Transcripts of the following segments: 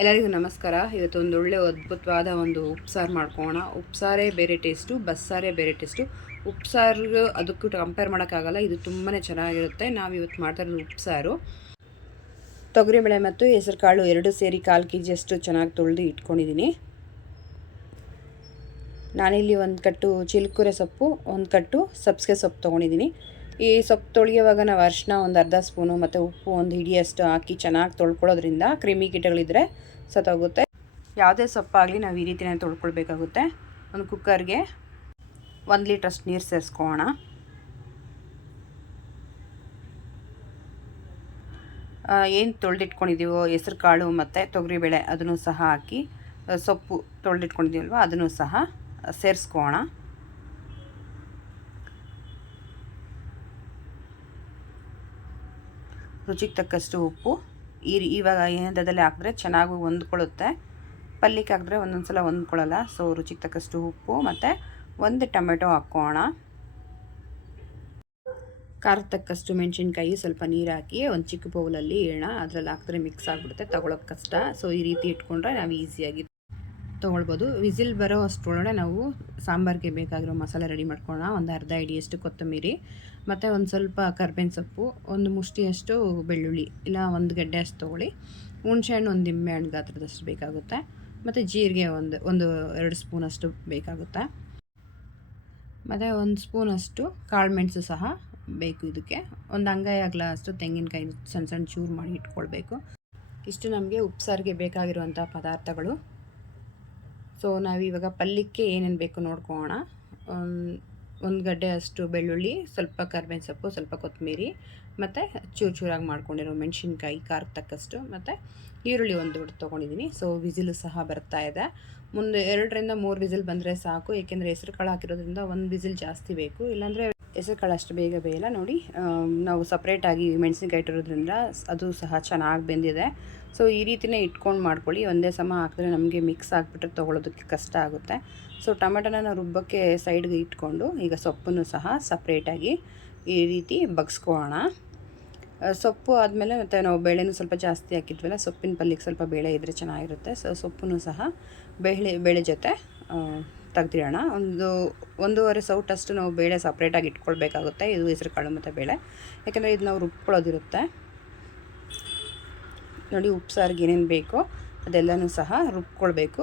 ಎಲ್ಲರಿಗೂ ನಮಸ್ಕಾರ. ಇವತ್ತು ಒಂದು ಒಳ್ಳೆ ಅದ್ಭುತವಾದ ಒಂದು ಉಪ್ಸಾರು ಮಾಡ್ಕೊಳ್ಳೋಣ. ಉಪ್ಸಾರೇ ಬೇರೆ ಟೇಸ್ಟು, ಬಸ್ಸಾರೇ ಬೇರೆ ಟೇಸ್ಟು. ಉಪ್ಸಾರು ಅದಕ್ಕೂ ಕಂಪೇರ್ ಮಾಡೋಕ್ಕಾಗಲ್ಲ. ಇದು ತುಂಬಾ ಚೆನ್ನಾಗಿರುತ್ತೆ. ನಾವು ಇವತ್ತು ಮಾಡ್ತಾ ಇರೋದು ಉಪ್ಸಾರು. ತೊಗರಿಬೇಳೆ ಮತ್ತು ಹೆಸರು ಕಾಳು ಎರಡು ಸೇರಿ 1/4 kg ಅಷ್ಟು ಚೆನ್ನಾಗಿ ತೊಳೆದು ಇಟ್ಕೊಂಡಿದ್ದೀನಿ. ನಾನಿಲ್ಲಿ ಒಂದು ಕಟ್ಟು ಚಿಲ್ಕುರೆ ಸೊಪ್ಪು, ಒಂದು ಕಟ್ಟು ಸಬ್ಸಿಗೆ ಸೊಪ್ಪು ತೊಗೊಂಡಿದ್ದೀನಿ. ಈ ಸೊಪ್ಪು ತೊಳೆಯುವಾಗ ನಾವು ಅರಿಶಿನ ಒಂದು ಅರ್ಧ ಸ್ಪೂನು ಮತ್ತು ಉಪ್ಪು ಒಂದು ಹಿಡಿಯಷ್ಟು ಹಾಕಿ ಚೆನ್ನಾಗಿ ತೊಳ್ಕೊಳ್ಳೋದ್ರಿಂದ ಕ್ರಿಮಿ ಕೀಟಗಳಿದ್ದರೆ ಸತ್ತೋಗುತ್ತೆ. ಯಾವುದೇ ಸೊಪ್ಪಾಗಲಿ ನಾವು ಈ ರೀತಿನೇ ತೊಳ್ಕೊಳ್ಬೇಕಾಗುತ್ತೆ. ಒಂದು ಕುಕ್ಕರ್ಗೆ 1 ಲೀಟ್ರಷ್ಟು ನೀರು ಸೇರಿಸ್ಕೊಳ್ಳೋಣ. ಏನು ತೊಳೆದಿಟ್ಕೊಂಡಿದ್ದೀವೋ ಹೆಸರು ಕಾಳು ಮತ್ತು ತೊಗರಿಬೇಳೆ ಅದನ್ನು ಸಹ ಹಾಕಿ, ಸೊಪ್ಪು ತೊಳೆದಿಟ್ಕೊಂಡಿದ್ದೀವಲ್ವ ಅದನ್ನು ಸಹ ಸೇರಿಸ್ಕೊಳ್ಳೋಣ. ರುಚಿಗೆ ತಕ್ಕಷ್ಟು ಉಪ್ಪು. ಇವಾಗ ಈ ಹಂತದಲ್ಲಿ ಹಾಕಿದ್ರೆ ಚೆನ್ನಾಗಿ ಹೊಂದ್ಕೊಳ್ಳುತ್ತೆ. ಪಲ್ಯಕ್ಕೆ ಹಾಕಿದ್ರೆ ಒಂದೊಂದು ಸಲ ಹೊಂದ್ಕೊಳ್ಳಲ್ಲ. ಸೊ ರುಚಿಗೆ ತಕ್ಕಷ್ಟು ಉಪ್ಪು ಮತ್ತು 1 ಟೊಮೆಟೊ ಹಾಕ್ಕೋಣ. ಖಾರದ ತಕ್ಕಷ್ಟು ಮೆಣಸಿನ್ಕಾಯಿ, ಸ್ವಲ್ಪ ನೀರು ಹಾಕಿ ಒಂದು ಚಿಕ್ಕ ಬೌಲಲ್ಲಿ ಇಡೋಣ. ಅದರಲ್ಲಿ ಹಾಕಿದ್ರೆ ಮಿಕ್ಸ್ ಆಗಿಬಿಡುತ್ತೆ, ತೊಗೊಳೋದು ಕಷ್ಟ. ಸೊ ಈ ರೀತಿ ಇಟ್ಕೊಂಡ್ರೆ ನಾವು ಈಸಿಯಾಗಿ ತೊಗೊಳ್ಬೋದು. ವಿಸಿಲ್ ಬರೋ ಅಷ್ಟರೊಳಗಡೆ ನಾವು ಸಾಂಬಾರಿಗೆ ಬೇಕಾಗಿರೋ ಮಸಾಲೆ ರೆಡಿ ಮಾಡ್ಕೊಳ್ಳೋಣ. ಒಂದು ಅರ್ಧ ಹಿಡಿಯಷ್ಟು ಕೊತ್ತಂಬರಿ ಮತ್ತು ಒಂದು ಸ್ವಲ್ಪ ಕರ್ಬೇವಿನ ಸೊಪ್ಪು, ಒಂದು ಮುಷ್ಟಿಯಷ್ಟು ಬೆಳ್ಳುಳ್ಳಿ ಇಲ್ಲ ಒಂದು ಗೆಡ್ಡೆ ಅಷ್ಟು ತೊಗೊಳ್ಳಿ. ಹುಣಸೆಹಣ್ಣು ಒಂದು ನಿಂಬೆ ಹಣ್ಣು ಗಾತ್ರದಷ್ಟು ಬೇಕಾಗುತ್ತೆ. ಮತ್ತು ಜೀರಿಗೆ ಒಂದು 2 ಸ್ಪೂನಷ್ಟು ಬೇಕಾಗುತ್ತೆ. ಮತ್ತು 1 ಸ್ಪೂನಷ್ಟು ಕಾಳು ಮೆಣಸು ಸಹ ಬೇಕು. ಇದಕ್ಕೆ ಒಂದು ಅಂಗೈ ಅಗಲ ಅಷ್ಟು ತೆಂಗಿನಕಾಯಿ ಸಣ್ಣ ಸಣ್ಣ ಚೂರು ಮಾಡಿ ಇಟ್ಕೊಳ್ಬೇಕು. ಇಷ್ಟು ನಮಗೆ ಉಪ್ಸಾರಿಗೆ ಬೇಕಾಗಿರುವಂಥ ಪದಾರ್ಥಗಳು. ಸೊ ನಾವಿವಾಗ ಪಲ್ಯಕ್ಕೆ ಏನೇನು ಬೇಕು ನೋಡ್ಕೊಳ್ಳೋಣ. ಒಂದು ಗಡ್ಡೆ ಅಷ್ಟು ಬೆಳ್ಳುಳ್ಳಿ, ಸ್ವಲ್ಪ ಕರ್ಬೇವಿನ ಸೊಪ್ಪು, ಸ್ವಲ್ಪ ಕೊತ್ತಂಬರಿ ಮತ್ತು ಚೂರು ಚೂರಾಗಿ ಮಾಡ್ಕೊಂಡಿರೋ ಮೆಣಸಿನ್ಕಾಯಿ ಖಾರಕ್ಕೆ ತಕ್ಕಷ್ಟು, ಮತ್ತು ಈರುಳ್ಳಿ ಒಂದು ದೊಡ್ಡ ತೊಗೊಂಡಿದ್ದೀನಿ. ಸೊ ವಿಸಿಲು ಸಹ ಬರ್ತಾ ಇದೆ. ಮುಂದೆ 2 ರಿಂದ 3 ವಿಸಿಲ್ ಬಂದರೆ ಸಾಕು. ಏಕೆಂದರೆ ಹೆಸರು ಕಾಳು ಹಾಕಿರೋದ್ರಿಂದ 1 ವಿಸಿಲ್ ಜಾಸ್ತಿ ಬೇಕು. ಇಲ್ಲಾಂದರೆ ಹೆಸರು ಕಾಳು ಅಷ್ಟು ಬೇಗ ಬೇಯಲ್ಲ. ನೋಡಿ, ನಾವು ಸಪ್ರೇಟಾಗಿ ಮೆಣಸಿನ್ಕಾಯಿ ಇಟ್ಟಿರೋದ್ರಿಂದ ಅದು ಸಹ ಚೆನ್ನಾಗಿ ಬೆಂದಿದೆ. ಸೊ ಈ ರೀತಿಯೇ ಇಟ್ಕೊಂಡು ಮಾಡ್ಕೊಳ್ಳಿ. ಒಂದೇ ಸಮ ಹಾಕಿದ್ರೆ ನಮಗೆ ಮಿಕ್ಸ್ ಆಗಿಬಿಟ್ರೆ ತೊಗೊಳೋದಕ್ಕೆ ಕಷ್ಟ ಆಗುತ್ತೆ. ಸೊ ಟೊಮೆಟೊನ ರುಬ್ಬಕ್ಕೆ ಸೈಡ್ಗೆ ಇಟ್ಕೊಂಡು ಈಗ ಸೊಪ್ಪನ್ನು ಸಹ ಸಪ್ರೇಟಾಗಿ ಈ ರೀತಿ ಬಗ್ಸ್ಕೊಳ್ಳೋಣ. ಸೊಪ್ಪು ಆದಮೇಲೆ ಮತ್ತು ನಾವು ಬೇಳೆನೂ ಸ್ವಲ್ಪ ಜಾಸ್ತಿ ಹಾಕಿದ್ವಲ್ಲ, ಸೊಪ್ಪಿನ ಪಲ್ಯಕ್ಕೆ ಸ್ವಲ್ಪ ಬೇಳೆ ಇದ್ದರೆ ಚೆನ್ನಾಗಿರುತ್ತೆ. ಸೊ ಸೊಪ್ಪನ್ನು ಸಹ ಬೇಳೆ ಜೊತೆ ತೆಗ್ದಿಡೋಣ. 1.5 ಸೌಟಷ್ಟು ನಾವು ಬೇಳೆ ಸಪ್ರೇಟಾಗಿ ಇಟ್ಕೊಳ್ಬೇಕಾಗುತ್ತೆ. ಇದು ಹೆಸರು ಕಾಳು ಮತ್ತು ಬೇಳೆ, ಯಾಕೆಂದರೆ ಇದು ನಾವು ರುಬ್ಕೊಳ್ಳೋದಿರುತ್ತೆ. ನೋಡಿ, ಉಪ್ಸಾರಿಗೆ ಏನೇನು ಬೇಕೋ ಅದೆಲ್ಲನೂ ಸಹ ರುಬ್ಕೊಳ್ಬೇಕು.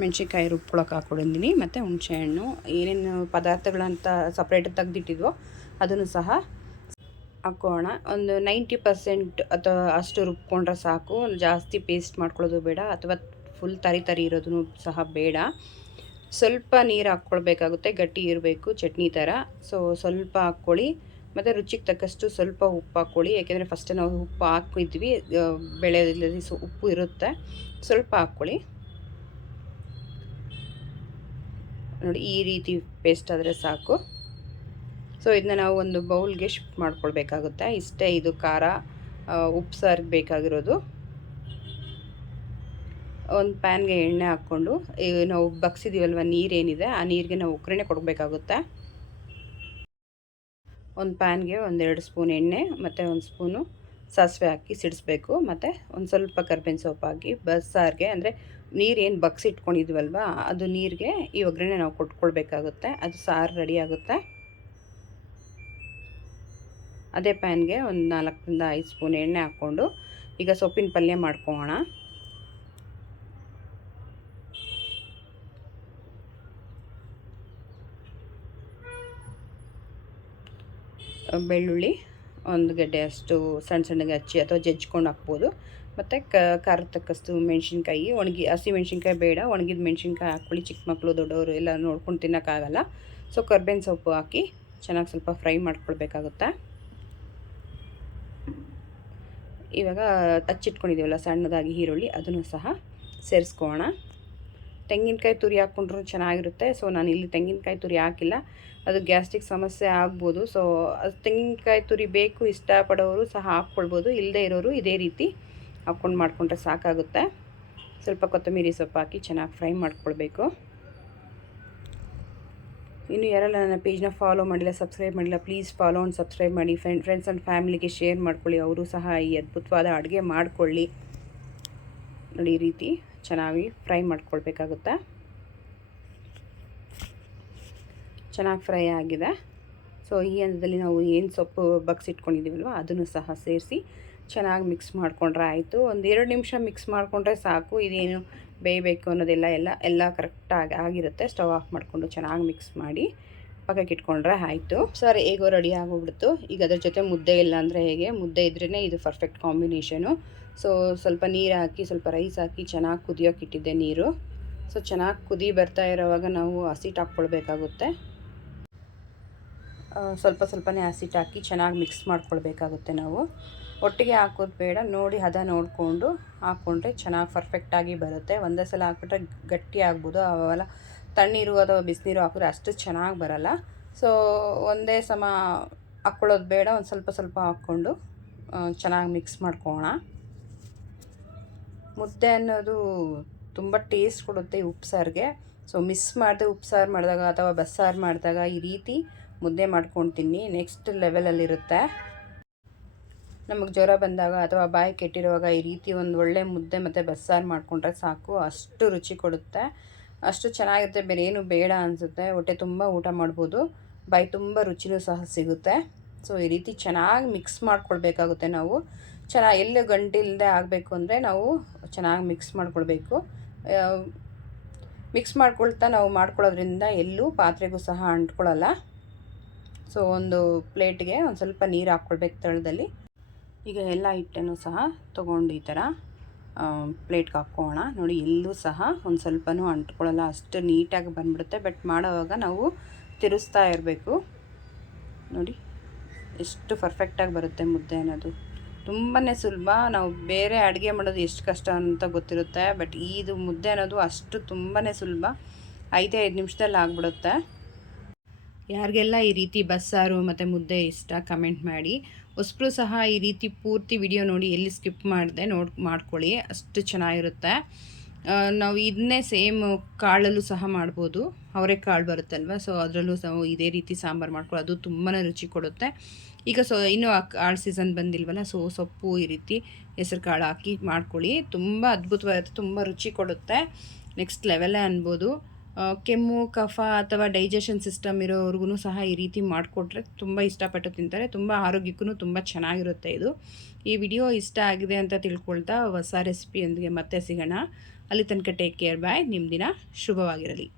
ಮೆಣಸಿನ್ಕಾಯಿ ರುಬ್ಕೊಳಕ್ಕೆ ಹಾಕ್ಕೊಂಡಿದ್ದೀನಿ ಮತ್ತು ಹುಣಸೆಹಣ್ಣು, ಏನೇನು ಪದಾರ್ಥಗಳಂತ ಸಪ್ರೇಟಾಗಿ ತೆಗ್ದಿಟ್ಟಿದ್ವೋ ಅದನ್ನು ಸಹ ಹಾಕೋಣ. ಒಂದು 90% ಅಥವಾ ಅಷ್ಟು ರುಬ್ಕೊಂಡ್ರೆ ಸಾಕು. ಜಾಸ್ತಿ ಪೇಸ್ಟ್ ಮಾಡ್ಕೊಳ್ಳೋದು ಬೇಡ, ಅಥವಾ ಫುಲ್ ತರಿ ಇರೋದೂ ಸಹ ಬೇಡ. ಸ್ವಲ್ಪ ನೀರು ಹಾಕ್ಕೊಳ್ಬೇಕಾಗುತ್ತೆ, ಗಟ್ಟಿ ಇರಬೇಕು, ಚಟ್ನಿ ಥರ. ಸೊ ಸ್ವಲ್ಪ ಹಾಕ್ಕೊಳ್ಳಿ. ಮತ್ತು ರುಚಿಗೆ ತಕ್ಕಷ್ಟು ಸ್ವಲ್ಪ ಉಪ್ಪು ಹಾಕ್ಕೊಳ್ಳಿ. ಯಾಕೆಂದರೆ ಫಸ್ಟೇ ನಾವು ಉಪ್ಪು ಹಾಕಿದ್ವಿ, ಬೇಳೆಯಲ್ಲಿ ಉಪ್ಪು ಇರುತ್ತೆ. ಸ್ವಲ್ಪ ಹಾಕ್ಕೊಳ್ಳಿ. ನೋಡಿ, ಈ ರೀತಿ ಪೇಸ್ಟ್ ಆದರೆ ಸಾಕು. ಸೊ ಇದನ್ನ ನಾವು ಒಂದು ಬೌಲ್ಗೆ ಶಿಫ್ಟ್ ಮಾಡ್ಕೊಳ್ಬೇಕಾಗುತ್ತೆ. ಇಷ್ಟೇ ಇದು ಖಾರ ಉಪ್ಸಾರಿಗೆ ಬೇಕಾಗಿರೋದು. ಒಂದು ಪ್ಯಾನ್ಗೆ ಎಣ್ಣೆ ಹಾಕ್ಕೊಂಡು, ಈಗ ನಾವು ಬಗ್ಸಿದ್ದೀವಲ್ವ ನೀರೇನಿದೆ ಆ ನೀರಿಗೆ ನಾವು ಒಗ್ಗರಣೆ ಕೊಡಬೇಕಾಗುತ್ತೆ. ಒಂದು ಪ್ಯಾನ್ಗೆ 1-2 ಸ್ಪೂನ್ ಎಣ್ಣೆ ಮತ್ತು 1 ಸ್ಪೂನು ಸಾಸಿವೆ ಹಾಕಿ ಸಿಡಿಸ್ಬೇಕು. ಮತ್ತು ಒಂದು ಸ್ವಲ್ಪ ಕರ್ಬೇವಿನ ಸೊಪ್ಪು ಹಾಕಿ ಬಸ್ಸಾರಿಗೆ, ಅಂದರೆ ನೀರೇನು ಬಗ್ಸಿಟ್ಕೊಂಡಿದ್ವಲ್ವ ಅದು ನೀರಿಗೆ ಈ ಒಗ್ಗರಣೆ ನಾವು ಕೊಟ್ಕೊಳ್ಬೇಕಾಗುತ್ತೆ. ಅದು ಸಾರು ರೆಡಿ ಆಗುತ್ತೆ. ಅದೇ ಪ್ಯಾನ್ಗೆ ಒಂದು 4ರಿಂದ 5 ಸ್ಪೂನ್ ಎಣ್ಣೆ ಹಾಕ್ಕೊಂಡು ಈಗ ಸೊಪ್ಪಿನ ಪಲ್ಯ ಮಾಡ್ಕೊಳ್ಳೋಣ. ಬೆಳ್ಳುಳ್ಳಿ ಒಂದು ಗೆಡ್ಡೆ ಅಷ್ಟು ಸಣ್ಣ ಸಣ್ಣಗೆ ಹಚ್ಚಿ ಅಥವಾ ಜಜ್ಕೊಂಡು ಹಾಕ್ಬೋದು. ಮತ್ತು ಖಾರದ ತಕ್ಕಷ್ಟು ಮೆಣಸಿನ್ಕಾಯಿ, ಹಸಿ ಮೆಣಸಿನ್ಕಾಯಿ ಬೇಡ, ಒಣಗಿದ ಮೆಣಸಿನ್ಕಾಯಿ ಹಾಕ್ಕೊಳ್ಳಿ. ಚಿಕ್ಕ ಮಕ್ಕಳು ದೊಡ್ಡವರು ಎಲ್ಲ ನೋಡ್ಕೊಂಡು ತಿನ್ನೋಕ್ಕಾಗಲ್ಲ. ಸೊ ಕರ್ಬೇವಿನ ಸೊಪ್ಪು ಹಾಕಿ ಚೆನ್ನಾಗಿ ಸ್ವಲ್ಪ ಫ್ರೈ ಮಾಡ್ಕೊಳ್ಬೇಕಾಗುತ್ತೆ. ಇವಾಗ ಹಚ್ಚಿಟ್ಕೊಂಡಿದ್ದೀವಲ್ಲ ಸಣ್ಣದಾಗಿ ಈರುಳ್ಳಿ, ಅದನ್ನು ಸಹ ಸೇರಿಸ್ಕೊಳ್ಳೋಣ. ತೆಂಗಿನಕಾಯಿ ತುರಿ ಹಾಕ್ಕೊಂಡ್ರೂ ಚೆನ್ನಾಗಿರುತ್ತೆ. ಸೊ ನಾನು ಇಲ್ಲಿ ತೆಂಗಿನಕಾಯಿ ತುರಿ ಹಾಕಿಲ್ಲ, ಅದು ಗ್ಯಾಸ್ಟ್ರಿಕ್ ಸಮಸ್ಯೆ ಆಗ್ಬೋದು. ಸೊ ಅದು ತೆಂಗಿನಕಾಯಿ ತುರಿ ಬೇಕು ಇಷ್ಟಪಡೋರು ಸಹ ಹಾಕ್ಕೊಳ್ಬೋದು, ಇಲ್ಲದೇ ಇರೋರು ಇದೇ ರೀತಿ ಹಾಕ್ಕೊಂಡು ಮಾಡಿಕೊಂಡ್ರೆ ಸಾಕಾಗುತ್ತೆ. ಸ್ವಲ್ಪ ಕೊತ್ತಂಬರಿ ಸೊಪ್ಪು ಹಾಕಿ ಚೆನ್ನಾಗಿ ಫ್ರೈ ಮಾಡ್ಕೊಳ್ಬೇಕು. ಇನ್ನು ಯಾರೆಲ್ಲ ನನ್ನ ಪೇಜ್ನ ಫಾಲೋ ಮಾಡಿಲ್ಲ, ಸಬ್ಸ್ಕ್ರೈಬ್ ಮಾಡಿಲ್ಲ, ಪ್ಲೀಸ್ ಫಾಲೋ ಆ್ಯಂಡ್ ಸಬ್ಸ್ಕ್ರೈಬ್ ಮಾಡಿ. ಫ್ರೆಂಡ್ಸ್ ಆ್ಯಂಡ್ ಫ್ಯಾಮಿಲಿಗೆ ಶೇರ್ ಮಾಡ್ಕೊಳ್ಳಿ. ಅವರು ಸಹ ಈ ಅದ್ಭುತವಾದ ಅಡುಗೆ ಮಾಡಿಕೊಳ್ಳಿ. ನೋಡಿ ಈ ರೀತಿ ಚೆನ್ನಾಗಿ ಫ್ರೈ ಮಾಡ್ಕೊಳ್ಬೇಕಾಗುತ್ತೆ. ಚೆನ್ನಾಗಿ ಫ್ರೈ ಆಗಿದೆ. ಸೊ ಈ ಹಂತದಲ್ಲಿ ನಾವು ಏನು ಸೊಪ್ಪು ಬಗ್ಸಿಟ್ಕೊಂಡಿದ್ದೀವಲ್ವ ಅದನ್ನು ಸಹ ಸೇರಿಸಿ ಚೆನ್ನಾಗಿ ಮಿಕ್ಸ್ ಮಾಡಿಕೊಂಡ್ರೆ ಆಯಿತು. ಒಂದು 2 ನಿಮಿಷ ಮಿಕ್ಸ್ ಮಾಡಿಕೊಂಡ್ರೆ ಸಾಕು. ಇದೇನು ಬೇಯಬೇಕು ಅನ್ನೋದೆಲ್ಲ ಎಲ್ಲ ಕರೆಕ್ಟಾಗಿ ಆಗಿರುತ್ತೆ. ಸ್ಟವ್ ಆಫ್ ಮಾಡಿಕೊಂಡು ಚೆನ್ನಾಗಿ ಮಿಕ್ಸ್ ಮಾಡಿ ಪಕ್ಕಕ್ಕೆ ಇಟ್ಕೊಂಡ್ರೆ ಆಯಿತು. ಸರ್ ಹೇಗೋ ರೆಡಿ ಆಗೋಗ್ಬಿಡ್ತು. ಈಗ ಅದ್ರ ಜೊತೆ ಮುದ್ದೆ ಇಲ್ಲ ಅಂದರೆ ಹೇಗೆ, ಮುದ್ದೆ ಇದ್ರೇ ಇದು ಪರ್ಫೆಕ್ಟ್ ಕಾಂಬಿನೇಷನು. ಸೊ ಸ್ವಲ್ಪ ನೀರು ಹಾಕಿ ಸ್ವಲ್ಪ ರೈಸ್ ಹಾಕಿ ಚೆನ್ನಾಗಿ ಕುದಿಯೋಕೆ ಇಟ್ಟಿದ್ದೆ ನೀರು. ಸೊ ಚೆನ್ನಾಗಿ ಕುದಿ ಬರ್ತಾ ಇರೋವಾಗ ನಾವು ಹಸಿಟ್ಟು ಹಾಕ್ಕೊಳ್ಬೇಕಾಗುತ್ತೆ. ಸ್ವಲ್ಪನೇ ಹಸಿಟ್ಟು ಹಾಕಿ ಚೆನ್ನಾಗಿ ಮಿಕ್ಸ್ ಮಾಡ್ಕೊಳ್ಬೇಕಾಗುತ್ತೆ. ನಾವು ಒಟ್ಟಿಗೆ ಹಾಕೋದು ಬೇಡ, ನೋಡಿ ಹದ ನೋಡಿಕೊಂಡು ಹಾಕ್ಕೊಂಡ್ರೆ ಚೆನ್ನಾಗಿ ಪರ್ಫೆಕ್ಟಾಗಿ ಬರುತ್ತೆ. ಒಂದೇ ಸಲ ಹಾಕ್ಬಿಟ್ರೆ ಗಟ್ಟಿ ಆಗ್ಬೋದು. ಅವೆಲ್ಲ ತಣ್ಣೀರು ಅಥವಾ ಬಿಸಿನೀರು ಹಾಕಿದ್ರೆ ಅಷ್ಟು ಚೆನ್ನಾಗಿ ಬರಲ್ಲ. ಸೊ ಒಂದೇ ಸಮ ಹಾಕ್ಕೊಳ್ಳೋದು ಬೇಡ, ಒಂದು ಸ್ವಲ್ಪ ಹಾಕ್ಕೊಂಡು ಚೆನ್ನಾಗಿ ಮಿಕ್ಸ್ ಮಾಡ್ಕೊಳ್ಳೋಣ. ಮುದ್ದೆ ಅನ್ನೋದು ತುಂಬ ಟೇಸ್ಟ್ ಕೊಡುತ್ತೆ ಈ ಉಪ್ಸಾರಿಗೆ. ಸೊ ಮಿಸ್ ಮಾಡದೆ ಉಪ್ಸಾರು ಮಾಡಿದಾಗ ಅಥವಾ ಬಸ್ಸಾರು ಮಾಡಿದಾಗ ಈ ರೀತಿ ಮುದ್ದೆ ಮಾಡ್ಕೊಳ್ತೀನಿ, ನೆಕ್ಸ್ಟ್ ಲೆವೆಲಲ್ಲಿರುತ್ತೆ. ನಮಗೆ ಜ್ವರ ಬಂದಾಗ ಅಥವಾ ಬಾಯಿ ಕೆಟ್ಟಿರುವಾಗ ಈ ರೀತಿ ಒಂದು ಒಳ್ಳೆ ಮುದ್ದೆ ಮತ್ತು ಬಸ್ಸಾರು ಮಾಡಿಕೊಂಡ್ರೆ ಸಾಕು, ಅಷ್ಟು ರುಚಿ ಕೊಡುತ್ತೆ, ಅಷ್ಟು ಚೆನ್ನಾಗಿರುತ್ತೆ. ಬೇರೆ ಏನು ಬೇಡ ಅನಿಸುತ್ತೆ. ಹೊಟ್ಟೆ ತುಂಬ ಊಟ ಮಾಡ್ಬೋದು, ಬಾಯಿ ತುಂಬ ರುಚಿನೂ ಸಹ ಸಿಗುತ್ತೆ. ಸೊ ಈ ರೀತಿ ಚೆನ್ನಾಗಿ ಮಿಕ್ಸ್ ಮಾಡ್ಕೊಳ್ಬೇಕಾಗುತ್ತೆ. ನಾವು ಚೆನ್ನಾಗಿ ಎಲ್ಲೂ ಗಂಟಿಲ್ಲದೆ ಆಗಬೇಕು ಅಂದರೆ ನಾವು ಚೆನ್ನಾಗಿ ಮಿಕ್ಸ್ ಮಾಡ್ಕೊಳ್ಬೇಕು. ಮಿಕ್ಸ್ ಮಾಡ್ಕೊಳ್ತಾ ನಾವು ಮಾಡ್ಕೊಳ್ಳೋದ್ರಿಂದ ಎಲ್ಲೂ ಪಾತ್ರೆಗೂ ಸಹ ಅಂಟ್ಕೊಳ್ಳಲ್ಲ. ಸೊ ಒಂದು ಪ್ಲೇಟ್ಗೆ ಒಂದು ಸ್ವಲ್ಪ ನೀರು ಹಾಕ್ಕೊಳ್ಬೇಕು ತಳದಲ್ಲಿ. ಈಗ ಎಲ್ಲ ಹಿಟ್ಟನ್ನು ಸಹ ತೊಗೊಂಡು ಈ ಥರ ಪ್ಲೇಟ್ಗೆ ಹಾಕ್ಕೊಳ್ಳೋಣ. ನೋಡಿ ಎಲ್ಲೂ ಸಹ ಒಂದು ಸ್ವಲ್ಪನೂ ಅಂಟ್ಕೊಳ್ಳಲ್ಲ, ಅಷ್ಟು ನೀಟಾಗಿ ಬಂದ್ಬಿಡುತ್ತೆ. ಬಟ್ ಮಾಡೋವಾಗ ನಾವು ತಿರುಗಿಸ್ತಾ ಇರಬೇಕು. ನೋಡಿ ಎಷ್ಟು ಪರ್ಫೆಕ್ಟಾಗಿ ಬರುತ್ತೆ ಮುದ್ದೆ ಅನ್ನೋದು. ತುಂಬಾ ಸುಲಭ. ನಾವು ಬೇರೆ ಅಡುಗೆ ಮಾಡೋದು ಎಷ್ಟು ಕಷ್ಟ ಅಂತ ಗೊತ್ತಿರುತ್ತೆ, ಬಟ್ ಇದು ಮುದ್ದೆ ಅನ್ನೋದು ಅಷ್ಟು ತುಂಬಾ ಸುಲಭ. 5 ನಿಮಿಷದಲ್ಲಿ ಆಗಿಬಿಡುತ್ತೆ. ಯಾರಿಗೆಲ್ಲ ಈ ರೀತಿ ಬಸ್ಸಾರು ಮತ್ತು ಮುದ್ದೆ ಇಷ್ಟ ಕಮೆಂಟ್ ಮಾಡಿ. ಹೊಸಬ್ರು ಸಹ ಈ ರೀತಿ ಪೂರ್ತಿ ವಿಡಿಯೋ ನೋಡಿ ಎಲ್ಲಿ ಸ್ಕಿಪ್ ಮಾಡಿದೆ ಮಾಡ್ಕೊಳ್ಳಿ, ಅಷ್ಟು ಚೆನ್ನಾಗಿರುತ್ತೆ. ನಾವು ಇದನ್ನೇ ಸೇಮ್ ಕಾಳಲ್ಲೂ ಸಹ ಮಾಡ್ಬೋದು. ಅವರೆಕಾಳು ಬರುತ್ತಲ್ವ, ಸೊ ಅದರಲ್ಲೂ ಸಹ ಇದೇ ರೀತಿ ಸಾಂಬಾರು ಮಾಡ್ಕೊಳ್ಳಿ, ಅದು ತುಂಬಾ ರುಚಿ ಕೊಡುತ್ತೆ. ಈಗ ಇನ್ನೂ ಕಾಳು ಸೀಸನ್ ಬಂದಿಲ್ವಲ್ಲ, ಸೊ ಸೊಪ್ಪು ಈ ರೀತಿ ಹೆಸರು ಕಾಳು ಹಾಕಿ ಮಾಡ್ಕೊಳ್ಳಿ, ತುಂಬ ಅದ್ಭುತವಾಗಿರುತ್ತೆ, ತುಂಬ ರುಚಿ ಕೊಡುತ್ತೆ, ನೆಕ್ಸ್ಟ್ ಲೆವೆಲೇ ಅನ್ಬೋದು. ಕೆಮ್ಮು ಕಫ ಅಥವಾ ಡೈಜೆಷನ್ ಸಿಸ್ಟಮ್ ಇರೋವ್ರಿಗೂ ಸಹ ಈ ರೀತಿ ಮಾಡಿಕೊಟ್ರೆ ತುಂಬ ಇಷ್ಟಪಟ್ಟು ತಿಂತಾರೆ. ತುಂಬ ಆರೋಗ್ಯಕ್ಕೂ ತುಂಬ ಚೆನ್ನಾಗಿರುತ್ತೆ ಇದು. ಈ ವಿಡಿಯೋ ಇಷ್ಟ ಆಗಿದೆ ಅಂತ ತಿಳ್ಕೊಳ್ತಾ ಹೊಸ ರೆಸಿಪಿಯೊಂದಿಗೆ ಮತ್ತೆ ಸಿಗೋಣ. ಅಲ್ಲಿ ತನಕ ಟೇಕ್ ಕೇರ್, ಬಾಯ್. ನಿಮ್ಮ ದಿನ ಶುಭವಾಗಿರಲಿ.